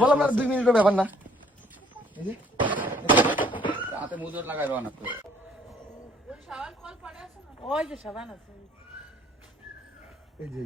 বললাম না 2 মিনিটের ব্যাপার না। হাতে মুজর লাগাইবা না তো। ওই যে সাবান আছে। এই যে